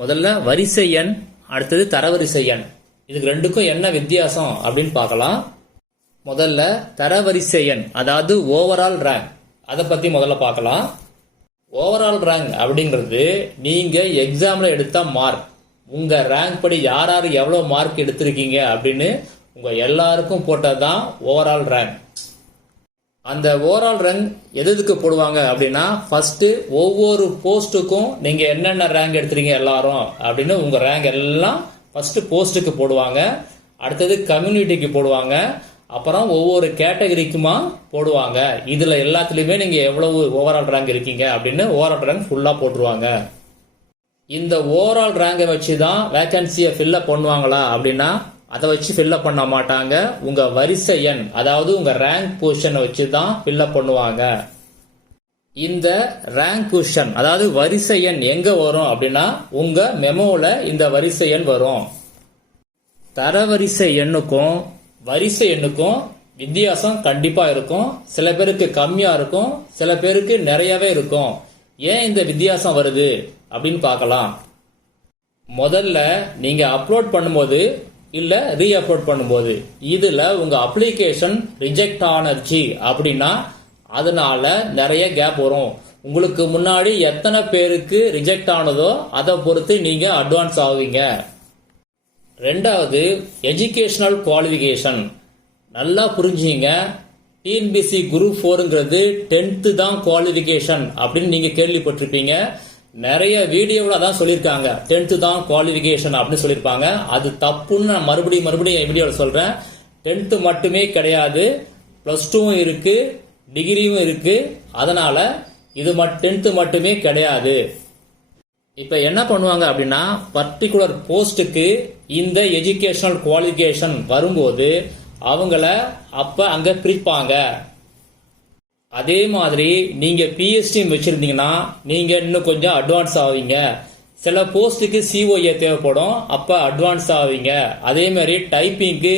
முதல்ல வரிசை எண், அடுத்தது தரவரிசை எண். இதுக்கு ரெண்டுக்கும் என்ன வித்தியாசம் அப்படின்னு பார்க்கலாம். முதல்ல தரவரிசை எண், அதாவது ஓவரால் ரேங்க், அதை பத்தி முதல்ல பார்க்கலாம். ஓவரால் ரேங்க் அப்படிங்கிறது நீங்க எக்ஸாம்ல எடுத்த மார்க், உங்க ரேங்க் படி யார் யார் எவ்வளவு மார்க் எடுத்திருக்கீங்க அப்படின்னு உங்க எல்லாருக்கும் போட்டதுதான் ஓவரால் ரேங்க். அந்த ஓவரால் ரேங்க் எதுக்கு போடுவாங்க அப்படின்னா, ஃபர்ஸ்ட் ஒவ்வொரு போஸ்ட்டுக்கும் நீங்க என்னென்ன ரேங்க் எடுத்துறீங்க எல்லாரும் அப்படின்னு உங்க ரேங்க் எல்லாம் ஃபர்ஸ்ட் போஸ்ட்டுக்கு போடுவாங்க. அடுத்தது கம்யூனிட்டிக்கு போடுவாங்க. அப்புறம் ஒவ்வொரு கேட்டகரிக்குமா போடுவாங்க. இதுல எல்லாத்துலயுமே நீங்க எவ்வளவு ஓவரால் ரேங்க் இருக்கீங்க அப்படின்னு ஓவரால் ரேங்க் ஃபுல்லா போட்டுருவாங்க. இந்த ஓவரால் ரேங்கை வச்சு தான் வேகன்சியை ஃபில்அப் பண்ணுவாங்களா அப்படின்னா, அதை வச்சு ஃபில்அப் பண்ண மாட்டாங்க. உங்க வரிசை எண், அதாவது உங்க ரேங்க் பொசிஷனை வச்சு தான் ஃபில்அப் பண்ணுவாங்க. இந்த ரேங்க் பொசிஷன், அதாவது வரிசை எண் எங்க வரும் அப்படின்னா, உங்க மெமோல இந்த வரிசை எண் வரும். தரவரிசை எண்ணுக்கும் வரிசை எண்ணுக்கும் வித்தியாசம் கண்டிப்பா இருக்கும். சில பேருக்கு கம்மியா இருக்கும், சில பேருக்கு நிறையவே இருக்கும். ஏன் இந்த வித்தியாசம் வருது அப்படின்னு பார்க்கலாம். முதல்ல நீங்க அப்லோட் பண்ணும்போது இல்ல ரீ அப்லோட் பண்ணும்போது இதுல உங்க அப்ளிகேஷன் ரிஜெக்ட் ஆனர்ச்சி அப்படின்னா அதனால நிறைய கேப் வரும். உங்களுக்கு முன்னாடி எத்தனை பேருக்கு ரிஜெக்ட் ஆனதோ அதை பொறுத்து நீங்க அட்வான்ஸ் ஆவீங்க. ரெண்டாவது, எஜுகேஷனல் குவாலிஃபிகேஷன். நல்லா புரிஞ்சுங்க. டிஎன்பிஎஸ்சி குரூப் 4ங்கிறது 10th தான் குவாலிஃபிகேஷன் அப்படின்னு நீங்க கேள்விப்பட்டிருப்பீங்க. நிறைய வீடியோவில் அதான் சொல்லியிருக்காங்க, 10th தான் குவாலிஃபிகேஷன் அப்படின்னு சொல்லியிருப்பாங்க. அது தப்புன்னு நான் மறுபடியும் வீடியோவில் சொல்றேன். 10th மட்டுமே கிடையாது, +2 இருக்கு, டிகிரியும் இருக்கு. அதனால இது 10th மட்டுமே கிடையாது. இப்ப என்ன பண்ணுவாங்க அப்படின்னா, பர்டிகுலர் போஸ்டுக்கு இந்த எஜுகேஷனல் குவாலிஃபிகேஷன் வரும்போது அவங்கள அப்ப அங்க பிரிப்பாங்க. அதே மாதிரி நீங்க பிஎஸ்டி வச்சிருந்தீங்கன்னா நீங்க இன்னும் கொஞ்சம் அட்வான்ஸ் ஆவீங்க. சில போஸ்டுக்கு சிஓஏ தேவைப்படும், அப்ப அட்வான்ஸ் ஆவீங்க. அதே மாதிரி டைப்பிங்க்கு,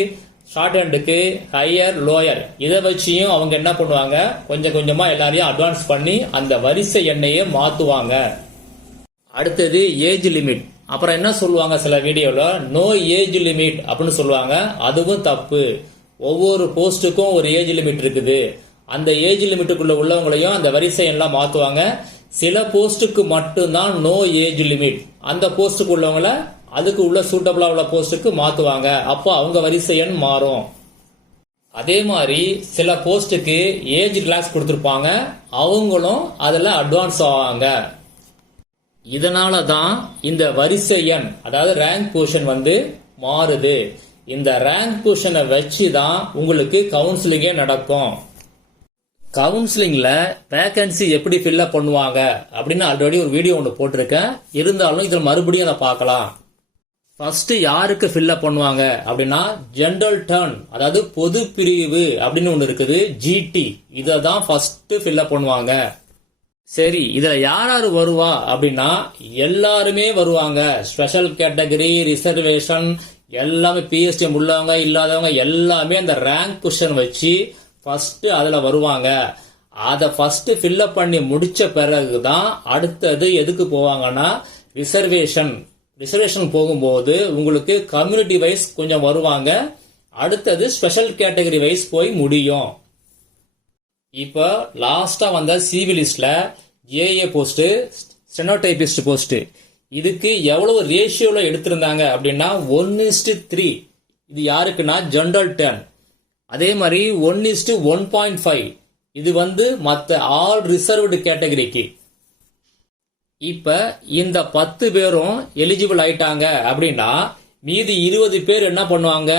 ஷார்ட் ஹேண்டுக்கு, ஹையர், லோயர், இதை வச்சியும் அவங்க என்ன பண்ணுவாங்க, கொஞ்சம் கொஞ்சமா எல்லாரையும் அட்வான்ஸ் பண்ணி அந்த வரிசை எண்ணையே மாத்துவாங்க. அடுத்தது ஏஜ் லிமிட். அப்புறம் என்ன சொல்லுவாங்க சில வீடியோல, நோ ஏஜ் லிமிட் அப்படின்னு சொல்லுவாங்க. அதுவும் தப்பு. ஒவ்வொரு போஸ்டுக்கும் ஒரு ஏஜ் லிமிட் இருக்குது. அந்த ஏஜ் லிமிட்டுக்குள்ள உள்ளவங்களையும் அந்த வரிசை எல்லாம் மாத்துவாங்க. சில போஸ்டுக்கு மட்டும்தான் நோ ஏஜ் லிமிட். அந்த போஸ்டுக்கு உள்ளவங்கள அதுக்கு உள்ள சூட்டபிளா உள்ள போஸ்டுக்கு மாத்துவாங்க. அப்போ அவங்க வரிசை எண் மாறும். அதே மாதிரி சில போஸ்டுக்கு ஏஜ் கிளாஸ் கொடுத்திருப்பாங்க, அவங்களும் அதுல அட்வான்ஸ் ஆவாங்க. இதனால தான் இந்த வரிசை எண், அதாவது ரேங்க் பொசிஷன் மாறுது. இந்த ரேங்க் பொசிஷனை வச்சு தான் உங்களுக்கு கவுன்சிலிங்கே நடக்கும். கவுன்சிலிங்ல வேகன்சி எப்படி ஃபில்அப் பண்ணுவாங்க அப்படின்னு ஆல்ரெடி ஒரு வீடியோ ஒன்று போட்டிருக்கேன். இருந்தாலும் இதில் மறுபடியும் அதை பார்க்கலாம். ஃபர்ஸ்ட் யாருக்கு ஃபில்அப் பண்ணுவாங்க அப்படின்னா, ஜெனரல் டர்ன், அதாவது பொது பிரிவு அப்படின்னு ஒன்று இருக்குது, ஜிடி. இதை தான் ஃபர்ஸ்ட் ஃபில்அப் பண்ணுவாங்க. சரி, இதுல யார் யாரு வருவா அப்படின்னா, எல்லாருமே வருவாங்க. ஸ்பெஷல் கேட்டகரி, ரிசர்வேஷன், எல்லாமே பிஎஸ்டிஎம் உள்ளவங்க இல்லாதவங்க எல்லாமே அந்த ரேங்க் பொசிஷன் வச்சு ஃபர்ஸ்ட் அதுல வருவாங்க. அதை ஃபர்ஸ்ட் ஃபில்அப் பண்ணி முடிச்ச பிறகுதான் அடுத்தது எதுக்கு போவாங்கன்னா, ரிசர்வேஷன் போகும்போது உங்களுக்கு கம்யூனிட்டி வைஸ் கொஞ்சம் வருவாங்க. அடுத்தது ஸ்பெஷல் கேட்டகரி வைஸ் போய் முடியும். இப்ப லாஸ்டா வந்த சிவி லிஸ்ட்ல ஏஏ போஸ்ட், ஸ்டெனோடைபிஸ்ட் போஸ்ட், இதுக்கு எவ்வளவு ரேஷியோல எடுத்திருந்தாங்க அப்படின்னா 1:3. இது யாருக்குன்னா ஜெனரல் டர்ன். அதே மாதிரி 1:1.5. இது மத்த ஆல் ரிசர்வ்டு கேட்டகரிக்கு. இப்ப இந்த 10 பேரும் எலிஜிபிள் ஆயிட்டாங்க அப்படின்னா மீதி 20 பேர் என்ன பண்ணுவாங்க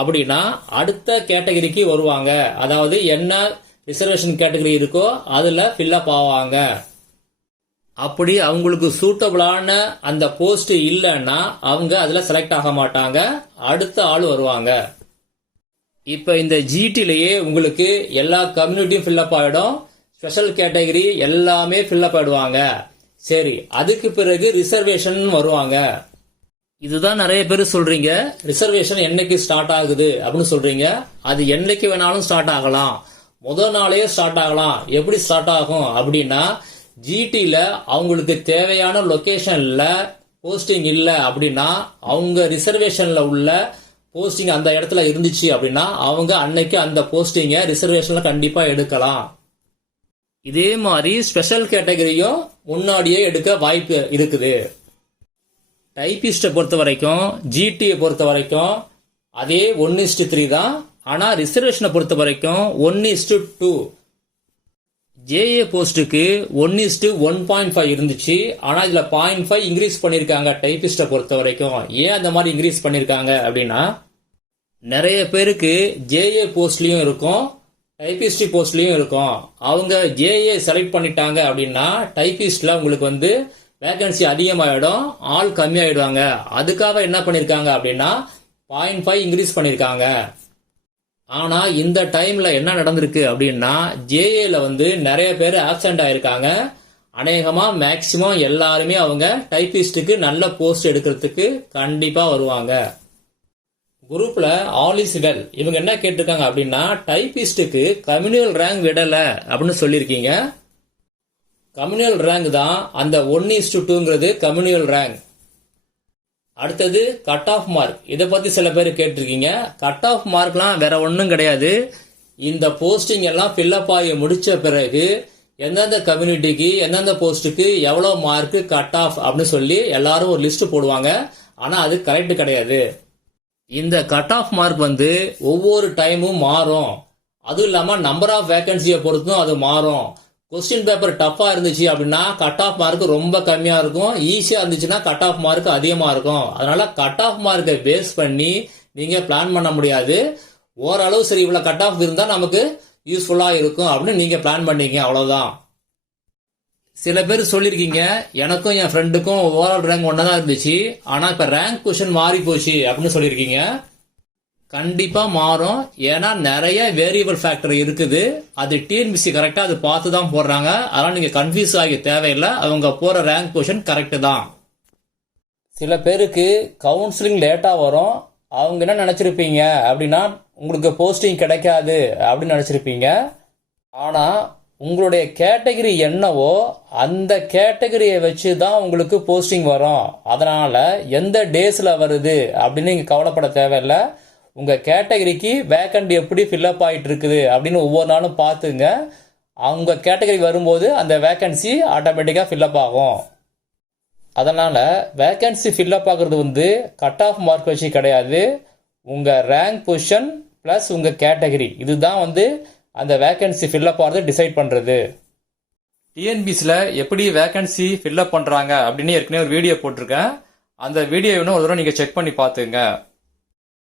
அப்படின்னா அடுத்த கேட்டகரிக்கு வருவாங்க. அதாவது என்ன ரிசர்வேஷன் கேட்டகரி இருக்கோ அதுல ஃபில்அப் ஆவாங்க. அப்படி அவங்களுக்கு சூட்டபிளான அந்த போஸ்ட் இல்லைன்னா அவங்க அதுல செலக்ட் ஆக மாட்டாங்க, அடுத்த ஆள் வருவாங்க. இப்ப இந்த ஜிடிலேயே உங்களுக்கு எல்லா கம்யூனிட்டியும் ஃபில்அப் ஆயிடும், ஸ்பெஷல் கேட்டகரி எல்லாமே ஃபில்அப் ஆயிடுவாங்க. சரி, அதுக்கு பிறகு ரிசர்வேஷன் வருவாங்க. இதுதான் நிறைய பேர் சொல்றீங்க, ரிசர்வேஷன் என்னைக்கு ஸ்டார்ட் ஆகுது அப்படின்னு சொல்றீங்க. அது என்னைக்கு வேணாலும் ஸ்டார்ட் ஆகலாம், முதல் நாளே ஸ்டார்ட் ஆகலாம். எப்படி ஸ்டார்ட் ஆகும் அப்படின்னா, ஜிடில அவங்களுக்கு தேவையான லொகேஷன்ல போஸ்டிங் இல்லை அப்படின்னா அவங்க ரிசர்வேஷன்ல உள்ள போஸ்டிங் அந்த இடத்துல இருந்துச்சு அப்படின்னா அவங்க அன்னைக்கு அந்த போஸ்டிங்கை ரிசர்வேஷன்ல கண்டிப்பா எடுக்கலாம். இதே மாதிரி ஸ்பெஷல் கேட்டகரியும் முன்னாடியே எடுக்க வாய்ப்பு இருக்குது. டைபிஸ்டை பொறுத்த வரைக்கும் ஜிடியை பொறுத்த வரைக்கும் அதே 1:3 தான். ஆனா ரிசர்வேஷனை பொறுத்த வரைக்கும் 1:2. ஜேஏ போஸ்டுக்கு 1:1.5 இருந்துச்சு. ஆனா இதுல 0.5 இன்க்ரீஸ் பண்ணிருக்காங்க டைபிஸ்டை பொறுத்த வரைக்கும். ஏன் அந்த மாதிரி இன்க்ரீஸ் பண்ணிருக்காங்க அப்படின்னா நிறைய பேருக்கு ஜேஏ போஸ்ட்லயும் இருக்கும் டைபிஸ்ட் போஸ்ட்லயும் இருக்கும். அவங்க ஜேஏ செலக்ட் பண்ணிட்டாங்க அப்படின்னா டைபிஸ்ட்ல உங்களுக்கு வேகன்சி அதிகமாயிடும், ஆள் கம்மியாயிடுவாங்க. அதுக்காக என்ன பண்ணிருக்காங்க அப்படின்னா 0.5 இன்க்ரீஸ் பண்ணிருக்காங்க. ஆனா இந்த டைம்ல என்ன நடந்திருக்கு அப்படின்னா ஜேஏல நிறைய பேர் ஆப்சென்ட் ஆயிருக்காங்க. அநேகமா மேக்சிமம் எல்லாருமே அவங்க டைபிஸ்டுக்கு நல்ல போஸ்ட் எடுக்கிறதுக்கு கண்டிப்பா வருவாங்க. குரூப்ல ஆல் இஸ் வெல் இவங்க என்ன கேட்டிருக்காங்க அப்படின்னா டைபிஸ்டுக்கு கம்யூனியல் ரேங்க் விடல அப்படின்னு சொல்லியிருக்கீங்க. கம்யூனியல் ரேங்க் தான் அந்த 1:2ங்கிறது கம்யூனியல் ரேங்க். அடுத்தது கட் ஆஃப் மார்க். இதை பத்தி சில பேர் கேட்டிருக்கீங்க. கட் ஆஃப் மார்க்லாம் வேற ஒன்றும் கிடையாது. இந்த போஸ்டிங் எல்லாம் ஃபில்அப் ஆகி முடிச்ச பிறகு எந்தெந்த கம்யூனிட்டிக்கு எந்தெந்த போஸ்ட்டுக்கு எவ்வளோ மார்க் கட் ஆஃப் அப்படின்னு சொல்லி எல்லாரும் ஒரு லிஸ்ட் போடுவாங்க. ஆனா அது கரெக்ட் கிடையாது. இந்த கட் ஆஃப் மார்க் ஒவ்வொரு டைமும் மாறும். அதுவும் இல்லாம நம்பர் ஆஃப் வேகன்சியை பொறுத்தும் அது மாறும். கொஸ்டின் பேப்பர் டஃபா இருந்துச்சு அப்படின்னா கட் ஆஃப் மார்க் ரொம்ப கம்மியா இருக்கும். ஈஸியா இருந்துச்சுன்னா கட் ஆஃப் மார்க் அதிகமா இருக்கும். அதனால கட் ஆஃப் மார்க்கை பேஸ் பண்ணி நீங்க பிளான் பண்ண முடியாது. ஓரளவு சரி இவ்வளவு கட் ஆஃப் இருந்தா நமக்கு யூஸ்ஃபுல்லா இருக்கும் அப்படின்னு நீங்க பிளான் பண்ணீங்க, அவ்வளவுதான். சில பேர் சொல்லிருக்கீங்க எனக்கும் என் ஃப்ரெண்டுக்கும் ஓவரால் ரேங்க் ஒன்னதான் இருந்துச்சு, ஆனா இப்ப ரேங்க் பொசிஷன் மாறி போச்சு அப்படின்னு சொல்லிருக்கீங்க. கண்டிப்பா மாறும். ஏன்னா நிறைய வேரியபிள் ஃபேக்டர் இருக்குது. அது டிஎன்பிசி கரெக்டா அது பார்த்து தான் போடுறாங்க. அதனால நீங்க கன்ஃபியூஸ் ஆகி தேவையில்லை. அவங்க போற ரேங்க் பொசிஷன் கரெக்ட் தான். சில பேருக்கு கவுன்சிலிங் லேட்டா வரும். அவங்க என்ன நினைச்சிருப்பீங்க அப்படின்னா உங்களுக்கு போஸ்டிங் கிடைக்காது அப்படின்னு நினைச்சிருப்பீங்க. ஆனா உங்களுடைய கேட்டகரி என்னவோ அந்த கேட்டகரியை வச்சு தான் உங்களுக்கு போஸ்டிங் வரும். அதனால எந்த டேஸ்ல வருது அப்படின்னு நீங்க கவலைப்பட தேவையில்லை. உங்க கேட்டகரிக்கு வேக்கண்ட் எப்படி ஃபில்அப் ஆயிட்டு இருக்குது அப்படின்னு ஒவ்வொரு நாளும் பார்த்துங்க. அவங்க கேட்டகரி வரும்போது அந்த வேக்கன்சி ஆட்டோமேட்டிக்கா ஃபில்அப் ஆகும். அதனால வேக்கன்சி ஃபில்அப் ஆகுறது கட் ஆஃப் மார்க் வச்சு கிடையாது. உங்க ரேங்க் பொசிஷன் பிளஸ் உங்க கேட்டகரி இதுதான் அந்த வேகன்சி ஃபில்அப் ஆகிறது டிசைட் பண்றது. டிஎன்பிசில எப்படி வேகன்சி ஃபில்அப் பண்றாங்க அப்படின்னு ஏற்கனவே ஒரு வீடியோ போட்டிருக்கேன். அந்த வீடியோ ஒரு தடவை நீங்க செக் பண்ணி பாத்துங்க.